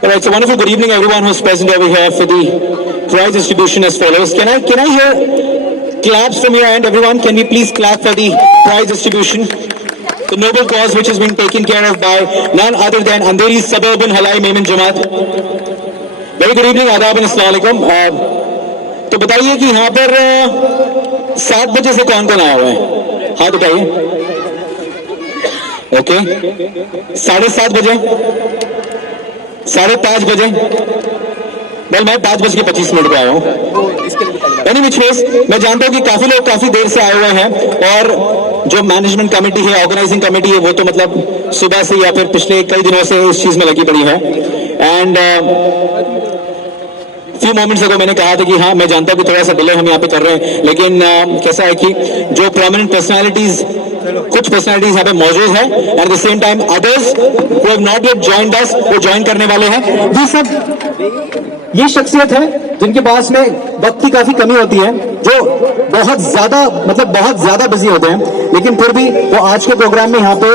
All right, so wonderful good evening everyone who's present over here for the prize distribution as follows. Can I hear claps from your end, everyone? Can we please clap for the prize distribution? The noble cause which is being taken care of by none other than Andheri Suburban Halai Memon Jamaat. Very good evening, आदाब and अस्सलाम वालेकुम। तो बताइए कि यहाँ पर 7 बजे से कौन कौन आया हुआ है? हाँ बताइए। ओके, 7:30 बजे, 5:30 बजे, वेल मैं 5:25 पे आया हूँ। मैं जानता हूँ कि काफी लोग काफी देर से आए हुए हैं और जो मैनेजमेंट कमेटी है, ऑर्गेनाइजिंग कमेटी है, वो तो मतलब सुबह से या फिर पिछले कई दिनों से इस चीज में लगी पड़ी है। एंड फ्यू मोमेंट्स अगो मैंने कहा था कि हाँ मैं जानता हूँ कि थोड़ा सा डिले हम यहाँ पे कर रहे हैं, लेकिन कैसा है कि जो प्रोमिनेंट पर्सनालिटीज, कुछ पर्सनालिटीज यहाँ पे मौजूद है and at the same time others who have not yet joined us, वो ज्वाइन करने वाले हैं। ये सब ये शख्सियत है जिनके पास में वक्त की काफी कमी होती है, जो बहुत ज्यादा बिजी होते हैं, लेकिन फिर भी वो आज के प्रोग्राम में यहाँ पे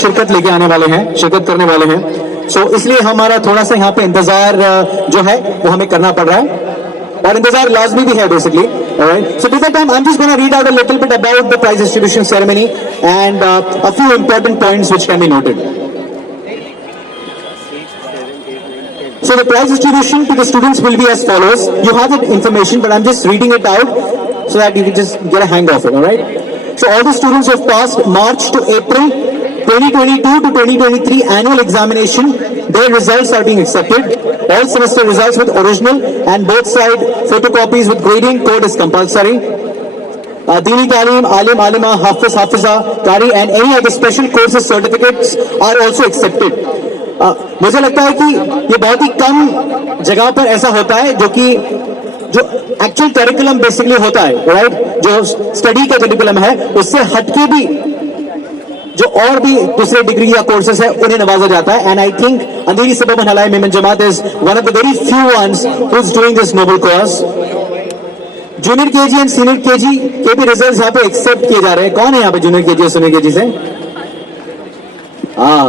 शिरकत लेके आने वाले हैं, शिरकत करने वाले हैं। सो इसलिए हमारा थोड़ा सा यहाँ पे इंतजार जो है वो हमें करना पड़ रहा है और इंतजार लाजमी भी है basically. Alright, so before time I'm just going to read out a little bit about the prize distribution ceremony and a few important points which can be noted. So the prize distribution to the students will be as follows. You have that information, but I'm just reading it out so that you can just get a hang of it. Alright, so all the students who have passed March to April 2022 to 2023 annual examination, their results are being accepted. All semester results with original and both side photocopies with grading code is compulsory. Dini Talim, Alim, Alima, Hafiz, Hafiza, Qari and any other special courses certificates are also accepted. मुझे लगता है कि ये बहुत ही कम जगह पर ऐसा होता है जो एक्चुअल करिकुलम बेसिकली होता है, राइट? जो स्टडी का करिकुलम है उससे हटके भी जो और भी दूसरे डिग्री या कोर्सेस है उन्हें नवाजा जाता है। And I think Andheri suburban Halai Memon Jamat is one of the very few ones who is doing this noble cause. Junior KG and senior KG के भी रिजल्ट्स यहाँ पे एक्सेप्ट किए जा रहे हैं। कौन है यहाँ पे जूनियर केजी और सीनियर केजी से? हाँ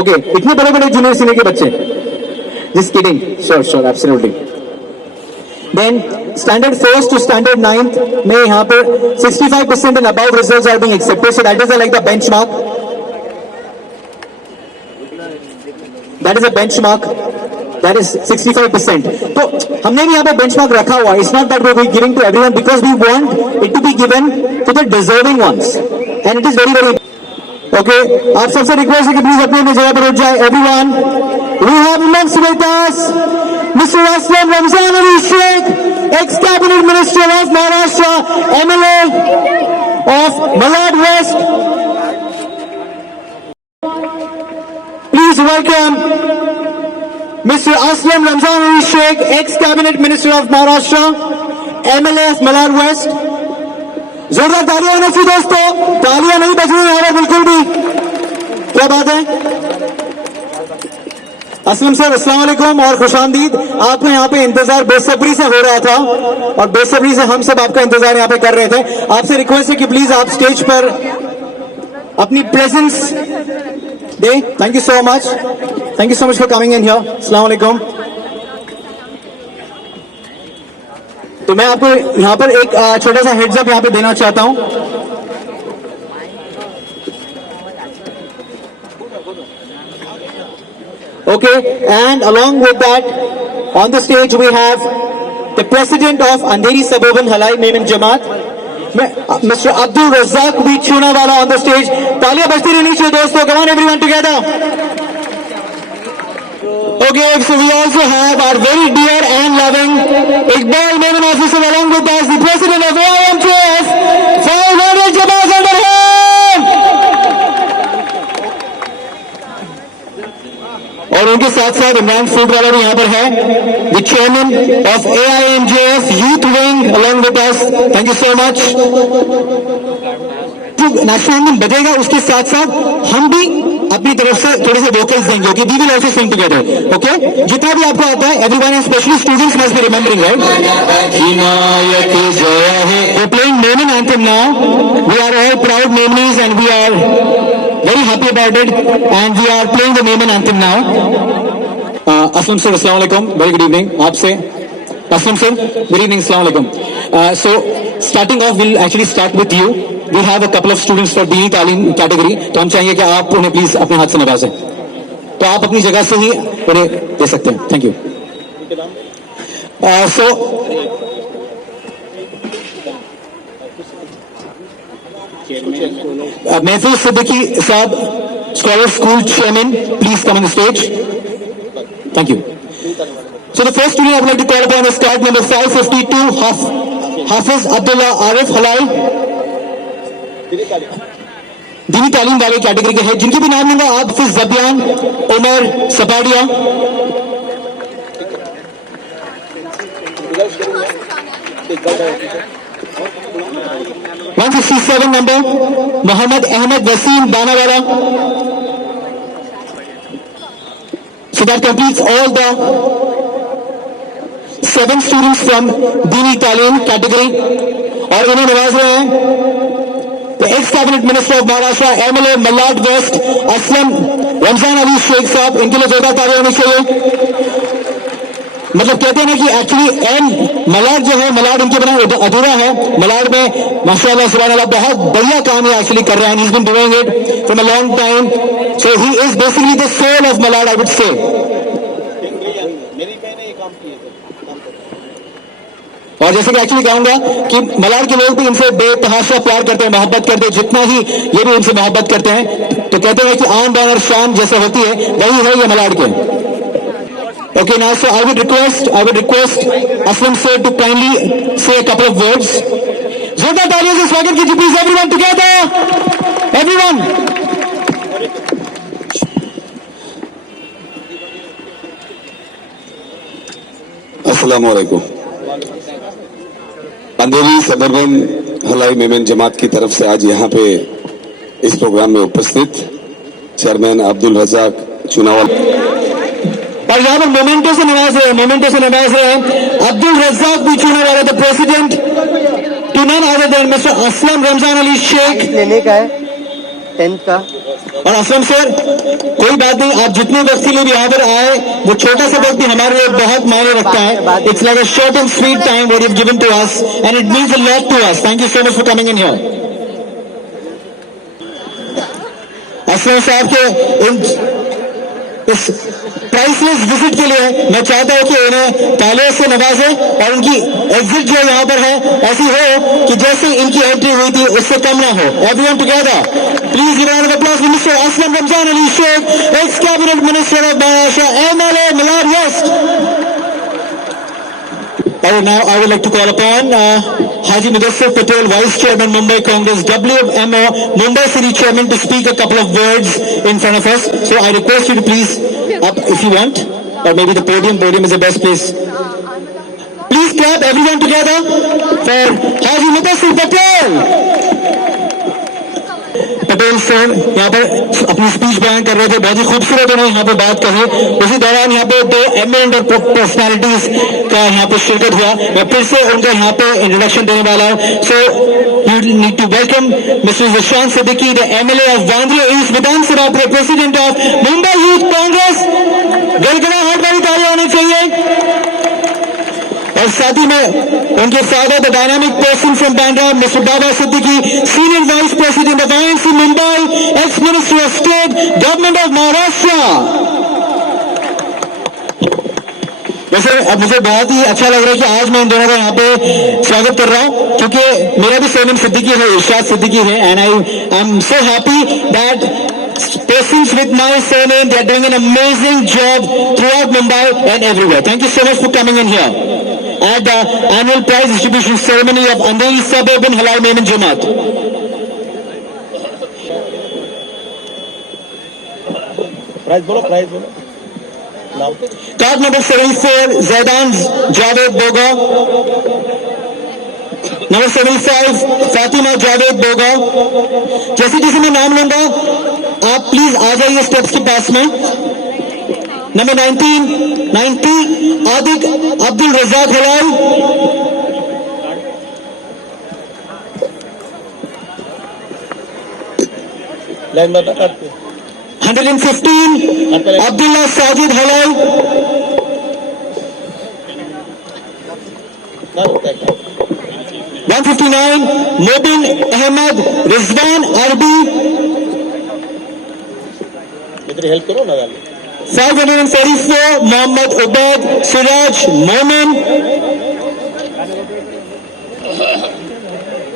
ओके, इतने बड़े बड़े जूनियर सीनियर के बच्चे? Just kidding, sure absolutely. Then standard 4th to standard 9th में यहाँ पे 65% and above results are being accepted, so that is like the benchmark. That is a benchmark. That is 65%. तो हमने भी यहाँ पे benchmark रखा हुआ है. It's not that we are giving to everyone because we want it to be given to the deserving ones, and it is very very. Okay, आप सबसे रिक्वेस्ट है कि प्लीज अपने जगह पर उठ जाए। Everyone, we have amongst with us Mr. Aslam Ramzan Ali Sheikh, ex-cabinet minister of Maharashtra, MLA of Malad West. Please welcome Mr. Aslam Ramzan Ali Sheikh, ex-cabinet minister of Maharashtra, MLA of Malad West. जोरदार तालियां होना चाहिए दोस्तों, तालियां नहीं बज रही है बिल्कुल भी। क्या बात है? असलम सर, अस्सलाम वालेकुम और खुशामदीद। आपको यहाँ पे इंतजार बेसब्री से हो रहा था और बेसब्री से हम सब आपका इंतजार यहाँ पे कर रहे थे। आपसे रिक्वेस्ट है कि प्लीज आप स्टेज पर अपनी प्रेजेंस दे। Thank you so much for coming in here. अस्सलाम वालेकुम। तो मैं आपको यहाँ पर एक छोटा सा हेड्स अप यहाँ पे देना चाहता हूँ। Okay, and along with that, on the stage we have the president of Andheri Suburban Halai Memon Jamaat, Mr. Abdul Razzaq B. Chunawala on the stage. तालियां बजती रहनी चाहिए दोस्तों. Come on everyone together. Okay, so we also have our very dear and loving Iqbal Memon officer along with us, the president of AIMJF, 500 Jamaat under him. और उनके साथ साथ इमरान फूड वाला भी यहाँ पर है, the chairman of AIMJF youth wing along with us. Thank you so much. जो नेशनल एंथम बजेगा उसके साथ साथ हम भी अपनी तरफ से थोड़े से वोकल्स देंगे। Okay, we will also sing together. Okay, जितना भी आपको आता है, everyone and specially students must be remembering, right? We playing Memon anthem now. We are all proud Memonis and we are very happy about it, and we are playing the Maiman anthem now. Aslam sir, assalamu alaikum. Very good evening. आपसे Aslam sir, good evening. Assalamu alaikum. So starting off, we'll actually start with you. We have a couple of students for दीनी तालीम category. तो हम चाहेंगे कि आप उन्हें प्लीज अपने हाथ से नवाजें. तो आप अपनी जगह से ही उन्हें दे सकते हैं. Thank you. So महफूज सिद्दीकी साहब, scholar school chairman, please come on the stage. Thank you. So the first student I would like to call upon is card number 552, Hafiz Abdullah Arif Halal. दीनी तालीम वाले कैटेगरी के हैं, जिनके भी नाम लूंगा आप. हाफिज जबियान उमर सपाडिया, 167 number Mohammed Ahmed Wasim Banawala. So that completes all the 7 students from Dini Talim category. और इन्हें नवाज रहे हैं the ex-cabinet minister of Maharashtra, MLA Malad West, Aslam Ramzan Ali Sheikh साहब. इनके लिए जोरदार तालियां होनी चाहिए. मतलब कहते हैं ना कि एक्चुअली एम मलाड जो है, मलाड इनके बिना अधूरा है. मलाड में माशाल्लाह सुभानअल्लाह बहुत बढ़िया काम है एक्चुअली कर रहे हैं. He is been doing it from a long time. So he is basically the soul of Malad, I would say. और जैसे कि एक्चुअली कहूंगा कि मलाड के लोग भी इनसे बेतहाशा प्यार करते हैं, मोहब्बत करते हैं, जितना ही ये भी इनसे मोहब्बत करते हैं. तो कहते हैं कि आन बान और शान जैसे होती है वही है ये मलाड के. Okay, now so I would request Aslam sir to kindly say a couple of words. जोरदार तालियों से स्वागत कीजिए please everyone together. Everyone. अस्सलामु अलैकुम. अंधेरी सबर्बन हलाई मेमन जमात की तरफ से आज यहाँ पे इस प्रोग्राम में उपस्थित चेयरमैन अब्दुल रजाक चुनाव और यहाँ पर मोमेंटो से नवाज रहे हैं अब्दुल रज्जाक भी चुना जा रहा था president to none other than mister Aslam Ramzan Ali Shaikh लेने का है 10th का. और असलम सर कोई बात नहीं, आप जितने वक्त के लिए भी यहाँ पर आए वो छोटा सा वक्त भी हमारे लिए बहुत मायने रखता है. It's like a short and sweet time what you have given to us and it means a lot to us. Thank you so much for coming in here. Aslam Sahab के इस प्राइसलेस विजिट के लिए मैं चाहता हूं कि उन्हें तालियों से नवाजें और उनकी एग्जिट जो यहाँ पर है ऐसी हो कि जैसे इनकी एंट्री हुई थी उससे कम ना हो. Everyone together please give a round of applause for mister Aslam Ramzan Ali Shaikh, ex cabinet minister of Maharashtra, MLA Malad west. All right, now I would like to call upon Haji Mudassir Patel, Vice Chairman, Mumbai Congress, WMO, Mumbai City Chairman, to speak a couple of words in front of us. So I request you to please up if you want, or maybe the podium. Podium is the best place. Please clap everyone together for Haji Mudassir Patel. Patel सर यहाँ पर अपनी स्पीच बयान कर रहे थे, बहुत ही खूबसूरत उन्होंने यहाँ पे बात कही. उसी दौरान यहाँ पे 2 एमिनेंट और पर्सनैलिटीज का यहाँ पे शिरकत हुआ. मैं फिर से उनका यहाँ पे इंट्रोडक्शन देने वाला हूँ. So you need to welcome mister Zeeshan Siddiqui, the MLA of Vandre East Vidhan Sabha, president of Mumbai Youth Congress. गलगलाहट वाली तालियां होनी चाहिए. और साथ ही में उनके father the dynamic person from Bandra, mister Baba Siddiqui, senior vice president of INC Mumbai, ex minister of state, government of Maharashtra. वैसे अब मुझे बहुत ही अच्छा लग रहा है कि आज मैं इन दोनों का यहाँ पे स्वागत कर रहा हूँ, क्योंकि मेरा भी सरनेम सिद्दीकी है, इरशाद सिद्दीकी है. And I am so happy that persons with my surname, they are doing an amazing job throughout Mumbai and everywhere. Thank you so much for coming in here at the annual prize distribution ceremony of Andheri Suburban Halal Maiman Jamaat. Price बोलो Card number 74, Zaidan Javed Boga. Number 75, Fatima Javed Boga. जैसे जैसे मैं नाम लूंगा आप प्लीज आ जाइए स्टेप्स के पास में. नंबर 90 आदिक अब्दुल रजाक हलाल. लाइन बता काटते 115 Abdullah Sajid Halal. ना होता है 159 Mobin Ahmed Rizwan Arbi. इधर हेल्प करो ना वाले 544 Mohammad Ubaid Siraj Momin.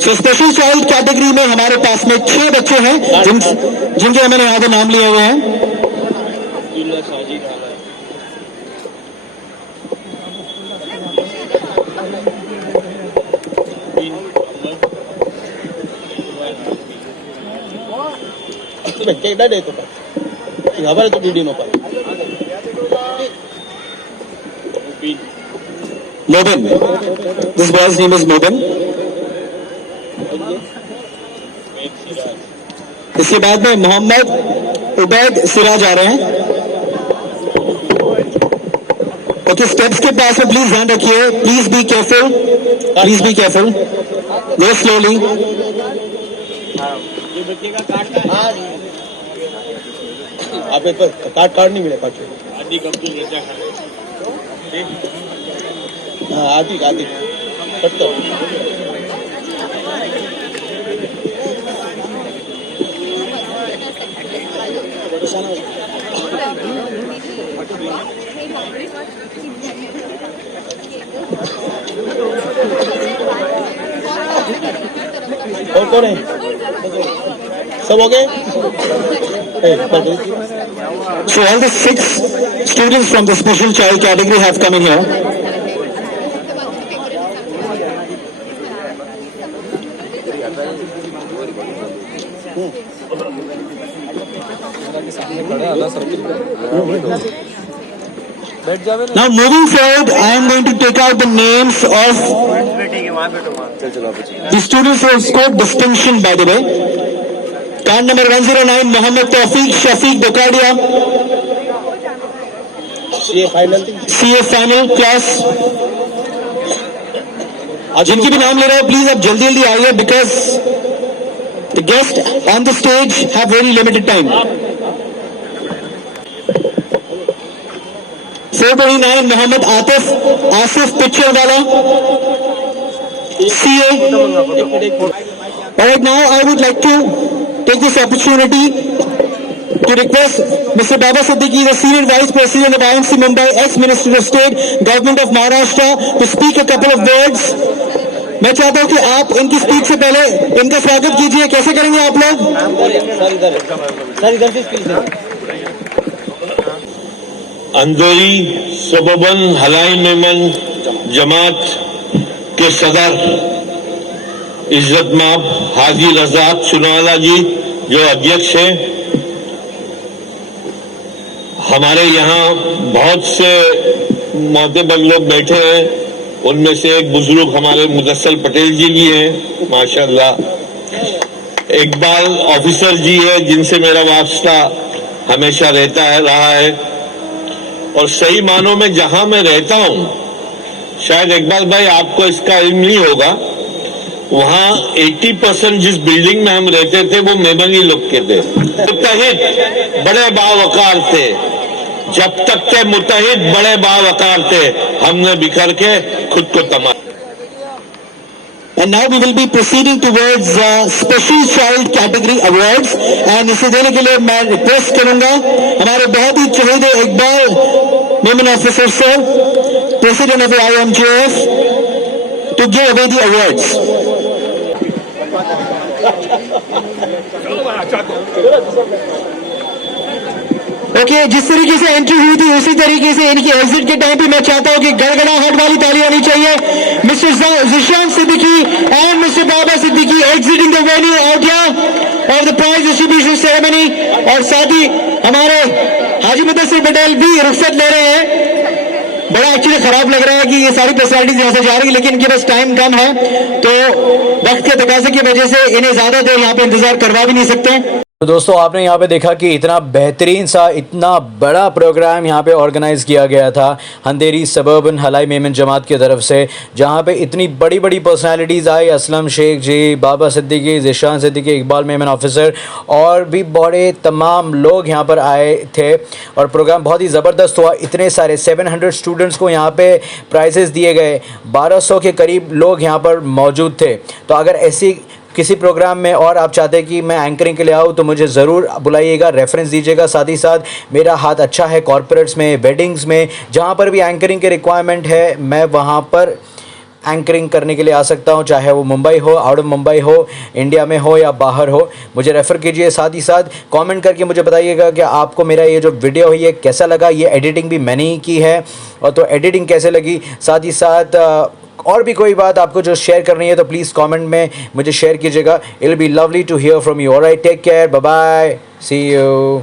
So special child category में हमारे पास में 6 बच्चे हैं जिनके मैंने यहाँ पे नाम लिए हुए हैं. क्या deh itu Pak? Ngabar itu di Dino Pak? Mobin. This boy's name is Mobin. इसके बाद में मोहम्मद उबैद सिराज आ रहे हैं. ओके स्टेप्स के पास में प्लीज ध्यान रखिए. Please be careful. Please be careful. गो स्लोली. आप एक कार्ड नहीं मिले पाछे हाँ आदि कट दो और कौन है सब हो गए So all the 6 students from the special child category have come in here. Now moving forward, I am going to take out the names of the students who have scored distinction, by the way. Card number 109, Mohammed Tawfiq Shafiq Dokadia. CA final class. जिनकी भी नाम ले रहे हो प्लीज आप जल्दी जल्दी आइए because the guests on the stage have very limited time. 429 Mohammed Asif Pichawala, CA. Alright, now I would like to take this opportunity to request Mr. Baba Siddiqui, the Senior Vice President of IMC Mumbai, ex-Minister of State, Government of Maharashtra, to speak a couple of words. मैं चाहता हूं कि आप इनकी स्पीच से पहले इनका स्वागत कीजिए. कैसे करेंगे आप लोग? अंदोरी सबबन हलाई मेमन जमात के सदर इज्जत माब हाजी रजाक सुनावाला जी जो अध्यक्ष हैं. हमारे यहाँ बहुत से मोहतबर लोग बैठे हैं. उनमें से एक बुजुर्ग हमारे मुदस्सल पटेल जी भी हैं माशाल्लाह. इकबाल ऑफिसर जी है जिनसे मेरा वास्ता हमेशा रहा है. और सही मानों में जहां मैं रहता हूं, शायद इकबाल भाई आपको इसका इल्म नहीं होगा, वहां 80% जिस बिल्डिंग में हम रहते थे वो मेमनी लोग के थे. मुत्तहिद बड़े बावकार थे. जब तक के मुत्तहिद बड़े बावकार थे, हमने बिखर के खुद को तबाह. And now we will be proceeding towards special child category awards. And इसे देने के लिए मैं रिक्वेस्ट करूंगा हमारे बहुत ही चहेते Iqbal Memon officer sir, president of IMJF, to give away the awards. Okay जिस तरीके से एंट्री हुई थी उसी तरीके से इनकी एग्जिट के टाइम पे मैं चाहता हूं कि गड़गड़ाहट वाली ताली होनी चाहिए. Mister Zeeshan Siddiqui and mister Baba Siddiqui exiting the venue out of the prize distribution ceremony. और साथ ही हमारे हाजी मुदस्सिर पटेल भी रुखसत ले रहे हैं. बड़ा एक्चुअली खराब लग रहा है कि ये सारी फैसिलिटीज यहाँ से जा रही है, लेकिन इनके पास टाइम कम है तो वक्त के तकाजे की वजह से इन्हें ज्यादा देर यहाँ पे इंतजार करवा भी नहीं सकते. तो दोस्तों आपने यहाँ पे देखा कि इतना बेहतरीन सा इतना बड़ा प्रोग्राम यहाँ पे ऑर्गेनाइज़ किया गया था अंधेरी सबर्बन हलाई मेमन जमात की तरफ से, जहाँ पे इतनी बड़ी बड़ी पर्सनालिटीज़ आई, असलम शेख जी, बाबा सिद्दीकी, ज़िशान सिद्दीकी, इकबाल मेमन ऑफिसर और भी बड़े तमाम लोग यहाँ पर आए थे और प्रोग्राम बहुत ही ज़बरदस्त हुआ। इतने सारे 700 स्टूडेंट्स को यहाँ पे प्राइजेज़ दिए गए, 1200 के करीब लोग यहाँ पर मौजूद थे। तो अगर ऐसी किसी प्रोग्राम में और आप चाहते हैं कि मैं एंकरिंग के लिए आऊँ तो मुझे ज़रूर बुलाइएगा, रेफरेंस दीजिएगा। साथ ही साथ मेरा हाथ अच्छा है कॉर्पोरेट्स में, वेडिंग्स में, जहाँ पर भी एंकरिंग की रिक्वायरमेंट है मैं वहाँ पर एंकरिंग करने के लिए आ सकता हूँ, चाहे वो मुंबई हो, आउट ऑफ मुंबई हो, इंडिया में हो या बाहर हो, मुझे रेफ़र कीजिए। साथ ही साथ कमेंट करके मुझे बताइएगा कि आपको मेरा ये जो वीडियो है ये कैसा लगा। ये एडिटिंग भी मैंने ही की है और तो एडिटिंग कैसे लगी, साथ ही साथ और भी कोई बात आपको जो शेयर करनी है तो प्लीज़ कमेंट में मुझे शेयर कीजिएगा। It will be lovely to hear from you. Alright, take care, bye bye, see you.